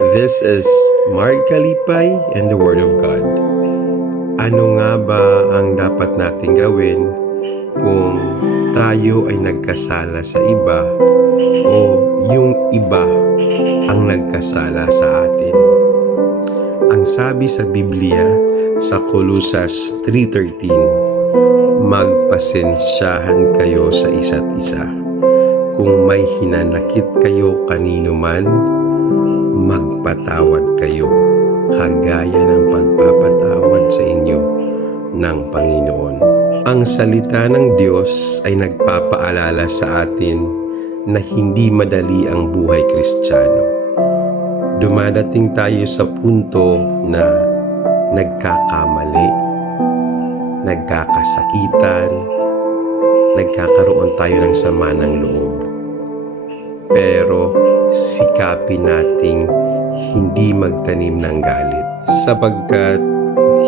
This is Mark Kalipay and the Word of God. Ano nga ba ang dapat nating gawin kung tayo ay nagkasala sa iba o yung iba ang nagkasala sa atin? Ang sabi sa Biblia sa Colosas 3:13, magpasensyahan kayo sa isa't isa. Kung may hinanakit kayo kanino man, magpatawad kayo, kagaya ng pagpapatawad sa inyo ng Panginoon. Ang salita ng Diyos ay nagpapaalala sa atin na hindi madali ang buhay Kristiyano. Dumadating tayo sa punto na nagkakamali, nagkakasakitan, nagkakaroon tayo ng sama ng loob. Pero sikapin nating hindi magtanim ng galit, sapagkat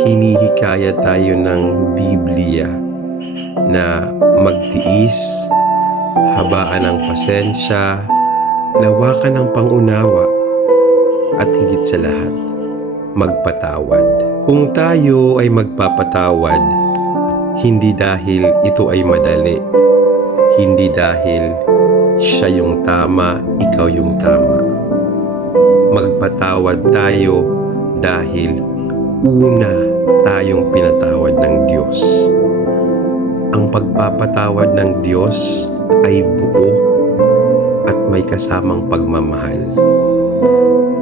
hinihikaya tayo ng Biblia na magtiis, habaan ng pasensya, lawakan ng pangunawa, at higit sa lahat, magpatawad. Kung tayo ay magpapatawad, hindi dahil ito ay madali, hindi dahil siya yung tama, ikaw yung tama. Magpatawad tayo dahil una tayong pinatawad ng Diyos. Ang pagpapatawad ng Diyos ay buo at may kasamang pagmamahal.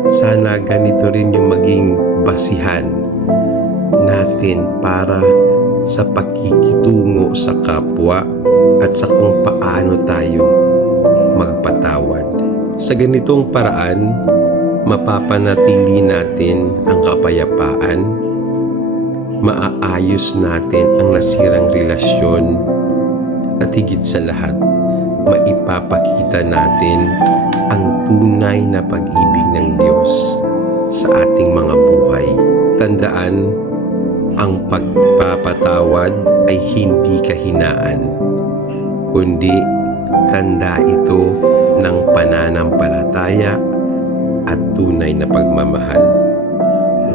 Sana ganito rin yung maging basihan natin para sa pakikitungo sa kapwa at sa kung paano tayo magpatawad. Sa ganitong paraan, mapapanatili natin ang kapayapaan, maaayos natin ang nasirang relasyon, at higit sa lahat, maipapakita natin ang tunay na pag-ibig ng Diyos sa ating mga buhay. Tandaan, ang pagpapatawad ay hindi kahinaan, kundi tanda ito ng pananampalataya at tunay na pagmamahal.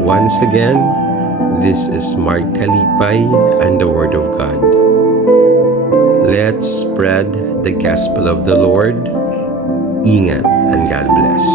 Once again, this is Mark Kalipay and the Word of God. Let's spread the gospel of the Lord. Ingat and God bless.